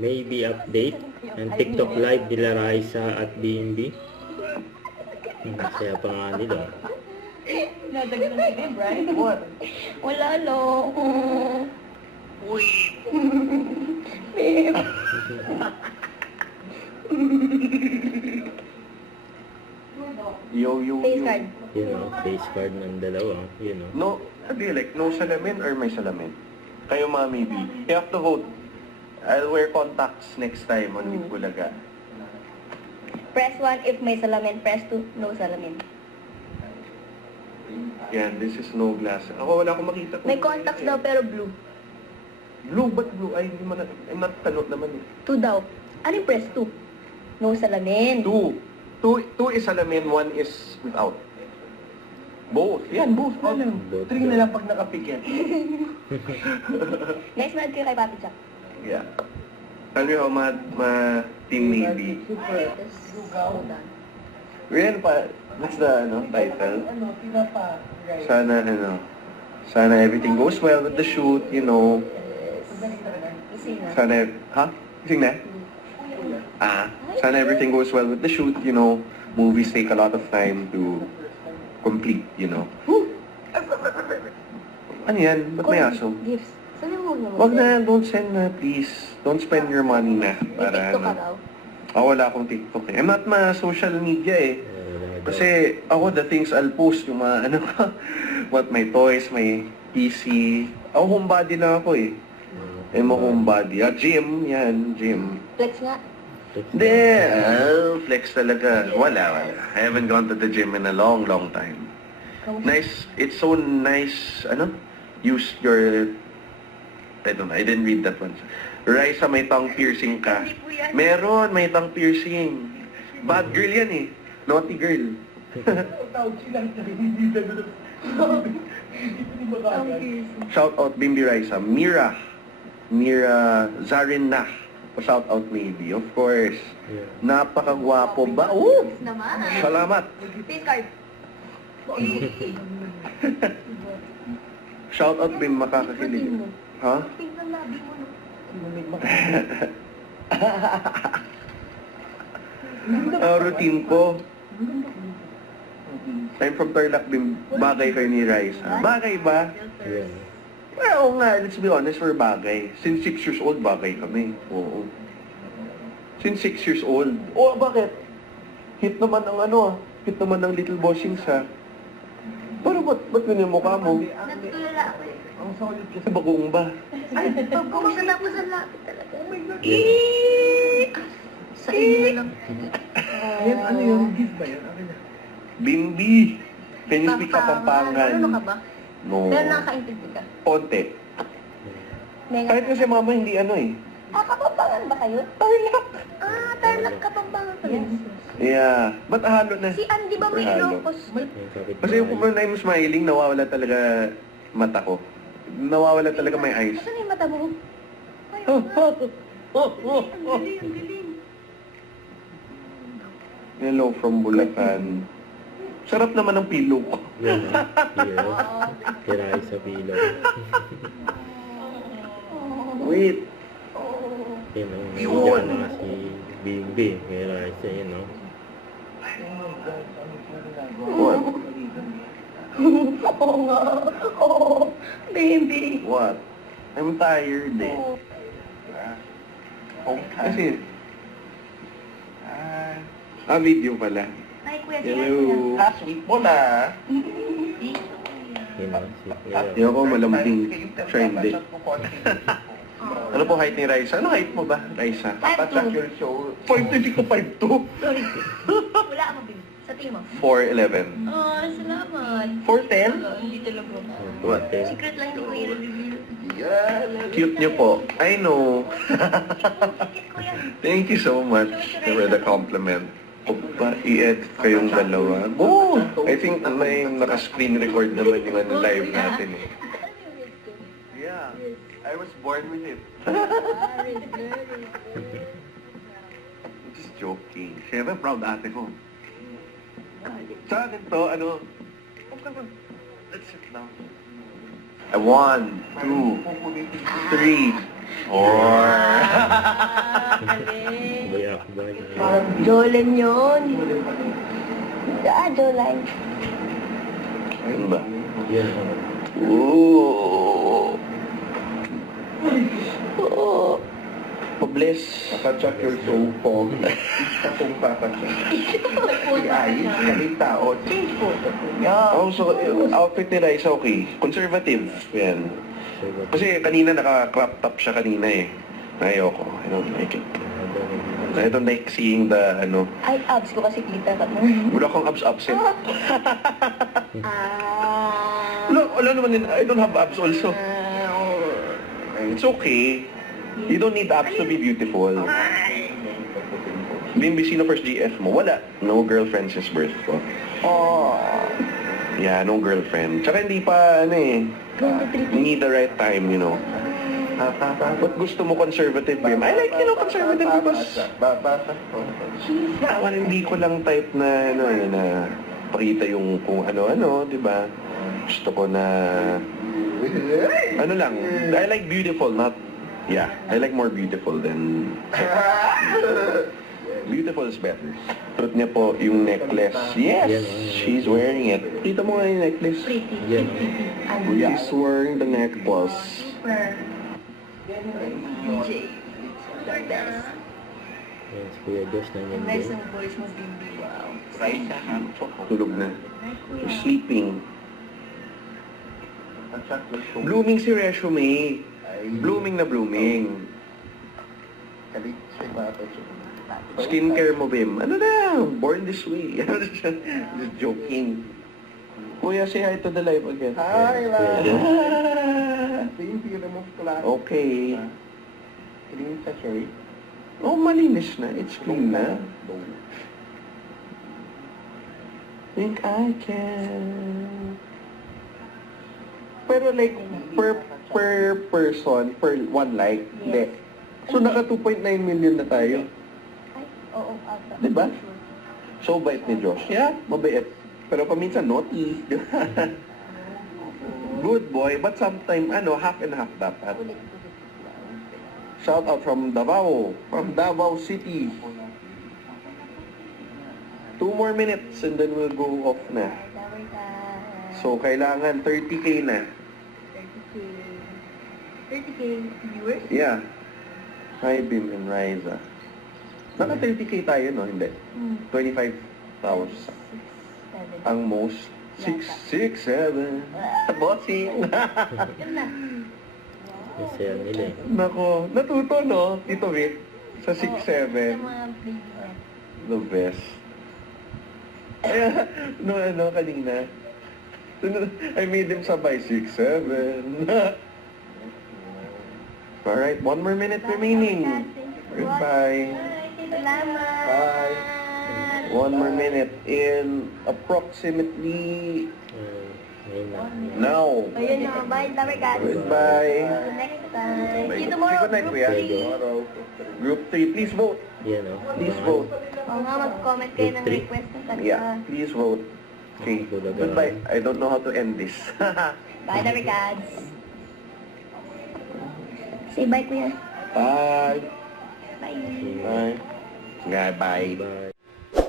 maybe update ang TikTok live nila Raisa at BMB. Masaya pa nga nila. Nadagdagan si Babe, right? What? Wala, lo. Uy! Babe. Yo. Face card. Yun o, face card ng dalawa. Yun o. No, how do you like? No salamin or may salamin? Kayo, Mami B. You have to vote. I'll wear contacts next time on Meet Bulaga. Press 1 if may salamin. Press 2, no salamin. Yan, this is no glass. Ako, wala akong makita. May contacts daw pero blue. Blue? Ba't blue? Ay, hindi man, I'm not tanot naman eh. 2 daw. Ano yung press 2? No salamin. Two is salamin, one is without. Both. Yan, both. Both. Three na lang pag nakapikit. Next month kayo kay Papi Jack. Yeah. Alam niyo, team maybe. Hold on. Riyan pa, that's the title. Sana everything goes well with the shoot, you know. Gising na. Gising na? Sana everything goes well with the shoot, you know. Movies take a lot of time to complete, you know. Ano yan? Ba't may aso? Gifts. Saan yung huwag naman? Wag na, don't send na, please. Don't spend your money na. May TikTok ka daw. Wala akong TikTok eh. I'm not social media eh. Kasi ako, the things I'll post, yung mga what my toys, my PC. Ako homebody lang ako eh. Mo homebody. Gym, yan, gym. Flex nga. Hindi, flex talaga. Wala. I haven't gone to the gym in a long time. Nice, it's so nice, use your, I don't know, I didn't read that one. Raisa, may tongue piercing ka. Meron, may tongue piercing. Bad girl yan eh. Naughty girl. Shout out Bimbi Raisa. Mira Zarinah. Shout out maybe, of course. Yeah. Napakagwapo ba? Naman. Salamat. Face card. Shout out Bim, makakakilig. Ha? Pink ng labi mo, no? Routine ko. I'm from Tarlac, Bim. Bagay kayo ni Raisa. Bagay ba? Yeah. Well, nga, let's be honest, we're bagay. Since 6 years old, bagay kami. Oo. Since 6 years old. Bakit? Hit naman ang hit naman ng Little Bossings, ha? Pero ba't yun yung mukha mo? Natutulala ako eh. Ang solid kasi bagoong ba? Ay, kumusta na po sa lapit talaga. Oh my God. Sa inyo na lang. Ano yun? Gift ba yun? Bimbi! Can you speak Kapampangan? Ano ka ba? No. Pero nakakaintindi ka. Konti. Kahit kasi mama hindi eh. Kapampangan ba kayo? Tarlac! Tarlac Kapampangan pala. Yeah. Ba't halo na? Si Andy ba may Super halo. Ilocos? Kasi yung kumuna I'm smiling, nawawala talaga mata ko. Nawawala talaga may eyes. Saan yung mata mo? Ay, Oh, ang galing, ang galing. Hello from Bulacan. Sarap naman ang pillow ko. Yan o. Yes. Tiray sa pillow. Wait. Yun o. Nandiyan na si BMB. Kaya Raisa yun o. What? Oo nga. Oo. Baby. What? I'm tired eh. Kasi... video pala. Ay, kuya, si Hello. Sweet mo na. Yun o. Hindi ako malambing. Siya hindi. Ano po height ni Raisa? Ano height mo ba, Raisa? 5'2". your show. 5'2", hindi ko 5'2". Sorry. Wala ako, baby. Sa tingin mo. 4'11". Salamat. 4'10"? Hindi talaga. What? Secret lang ni Kuya. Cute niyo po. I know. Secret ko yan. Thank you so much for the compliment. Opa, i-edit kayong dalawa. Go! I think may naka-screen record naman yung live natin eh. Yeah, I was born with it. Just joking. Siyempre, proud ate ko. Sa akin to, let's sit down. 1, 2, 3, 4. Takbo niya. Jolen yun. Jolen. Ano ba? Yan. Ooh. Oh. Pabless. Papacheck your soul po. Isa pong papacheck. Si Ay, kaming tao. Change po. Oh, so, outfit nila is okay. Conservative. Yan. Kasi kanina naka-crop top siya kanina eh. Ayoko. I don't like it. I don't like seeing the, ano. Ay, abs ko kasi kita ka na. Wala kang abs absent. Ah. Wala naman din. I don't have abs also. It's okay. You don't need abs to be beautiful. Bimbi, sino first GF mo? Wala. No girlfriend since birth ko. Oh. Yeah, no girlfriend. Tsaka hindi pa, ano eh. You need the right time, you know. Ba't gusto mo conservative, Bim? I like, you know, conservative because hindi ko lang type na, ano eh, na pakita yung kung ano-ano, di ba? Gusto ko na, ano lang, I like beautiful, not, yeah, I like more beautiful than beautiful is better. Truth niya po, yung necklace. Yes, she's wearing it. Kita mo nga yung necklace. Pretty. Yan. She's wearing the necklace. Super. DJ. Your best. Yan, si Kuya Josh na yan Nice din. ang voice mo, Bimbi. Wow. Tulog na. She's sleeping. Blooming si Resume. Blooming na blooming. Kalik siya papacheck. Skincare mo, Bim. Ano na? Born this way. Just joking. Kuya, say hi to the live again. Hi, Kuya Lala. Josh. Thank you, remove ko lahat. Okay. Clean sa shirt. Oh, malinis na. It's clean na. Think I can. Pero like, per person, per one like, hindi. So, naka 2.9 million na tayo. Ay, oo, ata. Diba? So, bait ni Josh. Yeah, mabait. Pero paminsan, naughty. Di ba? Good boy, but sometime, half and half dapat. Ulit. Shout out from Davao City. 2 more minutes and then we'll go off na. So, kailangan 30K na. 30K viewers? Yeah. Hi, Bim and Riza. Naka 30K tayo, no? Hindi. 25,000. Ang most, 6, 7. Bossing. Yun na. Yung saya nila eh. Nako, natuto, no? Tito Vic. Sa 6, 7. Sa mga baby set. The best. Ay, kanina. I made him sabay 6, 7. Alright, 1 more minute remaining. Goodbye. Salamat. Bye. 1 more minute in approximately Ngayon na. now. Ayun na, bye, dami guys. Goodbye. See you next time. See you Say tomorrow, good night, group Kuya. 3. Group 3, please vote. Yan o. Please vote. Oo nga, mag-comment kayo ng Group 3. request ng kanta. Yeah, please vote. Okay, goodbye. I don't know how to end this. Bye, dami guys. Say bye, kuya. Bye. Bye. Bye. Yeah, bye. Bye.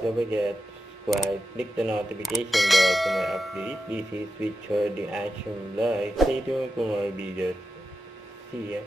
Don't forget, subscribe, click the notification bell for my update. This is Richard the Action Live. Stay tuned for more videos. See ya.